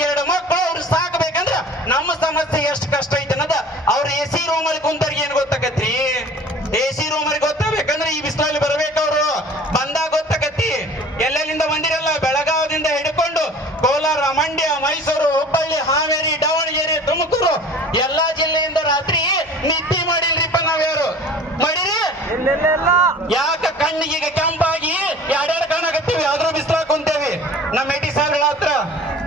ಅವ್ರಿಗೆ 2 ಮಕ್ಕಳು ಅವ್ರು ಸಾಕಬೇಕಂದ್ರ ನಮ್ಮ ಸಮಸ್ಯೆ ಎಷ್ಟು ಕಷ್ಟ ಐತೆ ಅನ್ನೋದ ಅವ್ರ AC ರೂಮ್ ಅಲ್ಲಿ ಕುಂತವ್ರಿಗೆ ಏನ್ ಗೊತ್ತಾಗತ್ರಿ? AC ರೂಮ್ ಅಲ್ಲಿ ಗೊತ್ತಾಗಬೇಕಂದ್ರೆ ಈ ಬಿಸಿಲಲ್ಲಿ ಬರ್ಬೇಕು. ಅವರು ಬಂದಾಗ ಗೊತ್ತಾಗತ್ತಿ. ಎಲ್ಲೆಲ್ಲಿಂದ ಬಂದಿರಲ್ಲ, ಬೆಳಗಾವದಿಂದ ಹಿಡ್ಕೊಂಡು ಕೋಲಾರ, ಮಂಡ್ಯ, ಮೈಸೂರು, ಹುಬ್ಬಳ್ಳಿ, ಹಾವೇರಿ, ದಾವಣಗೆರೆ, ತುಮಕೂರು ಎಲ್ಲಾ ಜಿಲ್ಲೆಯಿಂದ ರಾತ್ರಿ ನಿದ್ದೆ ಮಾಡಿಲ್ರಿಪ್ಪ. ನಾವ್ಯಾರು ಮಾಡಿರಿ? ಯಾಕ ಕಣ್ಣಿಗೆ ಕೆಂಪಾಗಿ ಎರಡೆರಡು ಕಾಣಕತ್ತೀವಿ, ಆದ್ರೂ ಬಿಸಿಲಾಗ ಕುಂತೇವಿ. ನಮ್ಮ ಮೇಟಿ ಸಾಹೇಬ್ರ ಹತ್ರ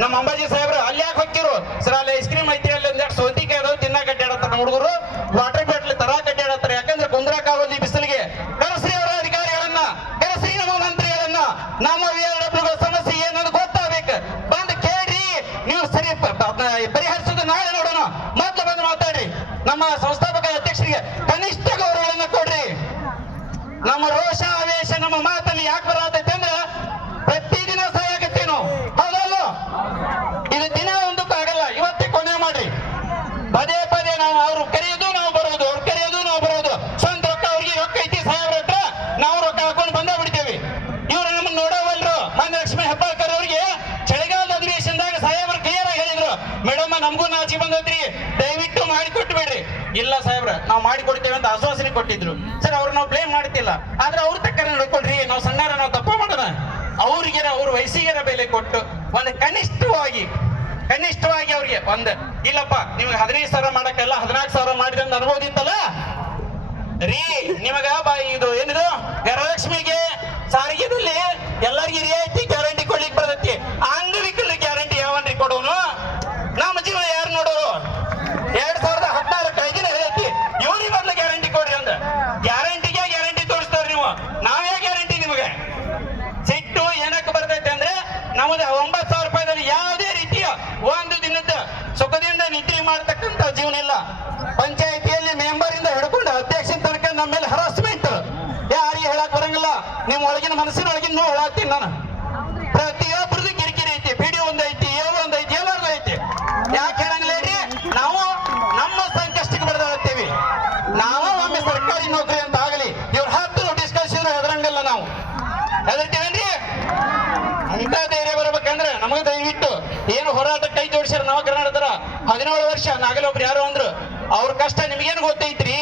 ನಮ್ಮ ಅಂಬಾಜಿ ಸಾಹೇಬ್ರು ಅಲ್ಲಿ ಯಾಕೆ ಹೋಗ್ತಿರು ಸರ್? ಅಲ್ಲಿ ಐಸ್ ಕ್ರೀಮ್ ಐತಿ, ಅಲ್ಲಿ ಒಂದೆರಡು ಸೌತಿಕಾಯಿ ಅದಾವ, ತಿನ್ನಾಕ ಅಡ್ಡಾಡತ್ತಾರ ನಮ್ಮ ಹುಡುಗರು. ವಾಟರ್ ಬಾಟ್ಲಿ ತರಾಕ ಅಡ್ಡಾಡತ್ತಾರ, ಯಾಕಂದ್ರೆ ಕುಂದ್ರಾಕ ಆಗೋದು ಈ ಬಿಸಿಲಿಗೆ. ಕರೆಸ್ರಿ ಅವರ ಅಧಿಕಾರಿಗಳನ್ನ, ಕರೆಸ್ರಿ ನಮ್ಮ ಮಂತ್ರಿಗಳನ್ನ. ನಮ್ಮ VRW ಸಮಸ್ಯೆ ಏನದು ಗೊತ್ತಾಗಬೇಕು. ಬಂದು ಕೇಳ್ರಿ, ನೀವು ಸರಿ ಪರಿಹರಿಸೋದು ನಾಳೆ ನೋಡೋಣ. ಮೊದ್ಲು ಬಂದು ಮಾತಾಡ್ರಿ. ನಮ್ಮ ಸಂಸ್ಥಾಪಕ ಅಧ್ಯಕ್ಷರಿಗೆ ಕನಿಷ್ಠ ಗೌರವಗಳನ್ನ ಕೊಡ್ರಿ. ನಮ್ಮ ರೋಷ ಆವೇಶ ನಮ್ಮ ಮಾತಲ್ಲಿ ಯಾಕೆ ಬರತೈತೆ ಅಂದ್ರೆ ಪ್ರತಿದಿನ ಸಹಾಯಕತ್ತೇನು, ಹೌದಲ್ಲ? ಇದು ದಿನ ಒಂದಕ್ಕೂ ಆಗಲ್ಲ. ಇವತ್ತೇ ಕೊನೆ ಮಾಡ್ರಿ. ಪದೇ ಪದೇ ನಾವು ಅವ್ರು ಕರೆಯೋದು ನಾವು ಬರೋದು, ಅವ್ರು ಕರೆಯೋದು ನಾವು ಬರೋದು. ಸ್ವಂತ ರೊಕ್ಕ ಅವ್ರಿಗೆ ರೊಕ್ಕ ಐತಿ ಸಾಹೇಬ್ರ ಹತ್ರ, ನಾವು ರೊಕ್ಕ ಹಾಕೊಂಡು ಬಂದ ಬಿಡ್ತೇವೆ. ಇವ್ರು ನಮ್ಮನ್ನ ನೋಡೋವಲ್ರು. ಮಾನ್ಯ ಲಕ್ಷ್ಮೀ ಹೆಬ್ಬಾಳ್ಕರ್ ಅವರಿಗೆ ಚಳಿಗಾಲದ ಅಧಿವೇಶನದಾಗ ಸಾಹೇಬ್ರ ಕ್ಲಿಯರ್ ಆಗಿ ಹೇಳಿದ್ರು, ಮೇಡಮ್ ನಮಗೂ ನಾಚಿ ಬಂದೈತ್ರಿ, ದಯವಿಟ್ಟು ಮಾಡಿಕೊಟ್ಟು ಬಿಡ್ರಿ. ಇಲ್ಲ ಸಾಹೇಬ್ರ, ನಾವು ಮಾಡಿಕೊಡ್ತೇವೆ ಅಂತ ಆಶ್ವಾಸನೆ ಕೊಟ್ಟಿದ್ರು. ಸರ್ ಅವ್ರು ನಾವು ಬ್ಲೇಮ್ ಮಾಡ್ತಿಲ್ಲ, ಆದ್ರೆ ಅವ್ರ ತಕ್ಕ ನೋಡ್ಕೊಳ್ರಿ. ನಾವು ಸಣ್ಣಾರ, ನಾವು ತಪ್ಪ ಮಾಡೋಣ. ಅವ್ರಿಗೆ ಅವ್ರ ವಯಸ್ಸಿಗೆ ಬೆಲೆ ಕೊಟ್ಟು ಒಂದು ಕನಿಷ್ಠವಾಗಿ ಅವ್ರಿಗೆ ಒಂದ್ ಇಲ್ಲಪ್ಪ ನಿಮ್ಗೆ 15,000 ಮಾಡಕ್ಕೆಲ್ಲ 14,000 ಮಾಡಿದಂತ ಅನುಭವ ಇತ್ತಲ್ಲ ರೀ ನಿಮಗ. ಇದು ಏನಿದು ಗೃಹಲಕ್ಷ್ಮಿಗೆ ಸಾರಿಗೆದಲ್ಲಿ ಎಲ್ಲರಿಗೂ ರಿಯಾಯಿತಿ ಗ್ಯಾರಂಟಿ ಕೊಡ್ಲಿಕ್ಕೆ ಬರ್ತೈತಿ. ಅಂಗವಿಕಲ ಗ್ಯಾರಂಟಿ ಯಾವನ್ರಿ ಕೊಡೋನು? ನಮ್ಮ ಜೀವನ ಯಾರು ನೋಡೋರು? 2014 ಐದಿನ ಹೇಳೈತಿ, ಇವ್ರಿಗೆ ಮೊದ್ಲು ಗ್ಯಾರಂಟಿ ಕೊಡ್ರಿ ಅಂದ. ಗ್ಯಾರಂಟಿಗೆ ಗ್ಯಾರಂಟಿ ತೋರಿಸ್ತಾರ ನೀವು. ನಾವೇ ಗ್ಯಾರಂಟಿ ನಿಮಗೆ? ಸಿಟ್ಟು ಏನಕ್ಕೆ ಬರ್ತೈತೆ ಅಂದ್ರೆ ನಮ್ಮದು 9,000 ರೂಪಾಯಿದಲ್ಲಿ ಯಾವುದೇ ರೀತಿಯ ಒಂದು ದಿನದ ಸುಖದಿಂದ ನಿದ್ರೆ ಮಾಡತಕ್ಕಂತ ಜೀವನ ಇಲ್ಲ. ಪಂಚಾಯಿತಿಯಲ್ಲಿ ಮೆಂಬರ್ ಇಂದ ಹಿಡ್ಕೊಂಡು ಅಧ್ಯಕ್ಷನ ತನಕ ನಮ್ಮ ಮೇಲೆ ಹರಾಸ್ಮೆಂಟ್. ಯಾರಿಗೆ ಹೇಳಕ್ ಬರಂಗಿಲ್ಲ. ನಿಮ್ಮ ಒಳಗಿನ ಮನಸ್ಸಿನ ಒಳಗಿನ ನೋವು ಹೇಳತ್ತೀನಿ ನಾನು. ಪ್ರತಿಯೊಬ್ಬರದು ಕಿರಿಕಿರಿ ಐತಿ. PDO ಒಂದು ಐತಿ, AO ಒಂದು ಐತಿ, ಎಲ್ಲರದು ಐತಿ. ಯಾಕೆ ಹೇಳಂಗಿಲ್ಲ ರೀ? ನಾವು ನಮ್ಮ ಸಂಕಷ್ಟಕ್ಕೆ ಬರೆದಾಳ್ತೀವಿ. ನಾವು ಒಮ್ಮೆ ಸರ್ಕಾರಿ ನೌಕರಿ ಅಂತ ಆಗಲಿ ಇವ್ರ 10 ನೋಟಿಸ್ ಕಳಿಸಿದ್ರು ಹೆದರಂಗಿಲ್ಲ. ನಾವು ಹೆದರ್ತೀವೇನ್ರಿ? ಅಂತ ಧೈರ್ಯ ಬರ್ಬೇಕಂದ್ರೆ ನಮಗೆ ದಯವಿಟ್ಟು ಏನು ಹೋರಾಟ ಕೈ ಜೋಡಿಸ್ಯಾರ ನವ ಕರ್ನಾಟಕದ 17 ವರ್ಷ ನಾಗಲೊಬ್ರು ಯಾರು ಅಂದ್ರು ಅವ್ರ ಕಷ್ಟ ನಿಮ್ಗೇನು ಗೊತ್ತೈತ್ರಿ?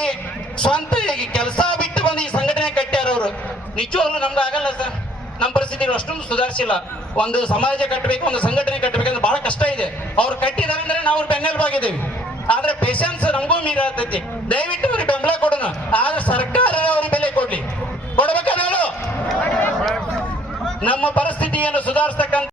ಸ್ವಂತ ಕೆಲಸ ಬಿಟ್ಟು ಬಂದು ಈ ಸಂಘಟನೆ ಕಟ್ಟ್ಯಾರ ಅವರು. ನಿಜವಾಗ್ಲೂ ನಮ್ಗೆ ಆಗಲ್ಲ ಸರ್. ನಮ್ಮ ಪರಿಸ್ಥಿತಿ ಅಷ್ಟೊಂದು ಸುಧಾರಿಸಿಲ್ಲ. ಒಂದು ಸಮಾಜ ಕಟ್ಟಬೇಕು, ಒಂದು ಸಂಘಟನೆ ಕಟ್ಟಬೇಕಂದ್ರೆ ಬಹಳ ಕಷ್ಟ ಇದೆ. ಅವ್ರು ಕಟ್ಟಿದಾರೆ ಅಂದ್ರೆ ನಾವು ಬೆನ್ನೆಲುಬಾಗಿದ್ದೀವಿ. ಆದ್ರೆ ಪೇಷನ್ಸ್ ನಮಗೂ ಮೀರಾತೈತಿ. ದಯವಿಟ್ಟು ಅವ್ರಿಗೆ ಬೆಂಬಲ ಕೊಡೋಣ. ಆದ್ರೆ ಸರ್ಕಾರ ಅವ್ರಿಗೆ ಬೆಲೆ ಕೊಡ್ಲಿ. ಕೊಡ್ಬೇಕಲ್ಲ? ನಮ್ಮ ಪರಿಸ್ಥಿತಿಯನ್ನು ಸುಧಾರಿಸ್ತಕ್ಕಂಥ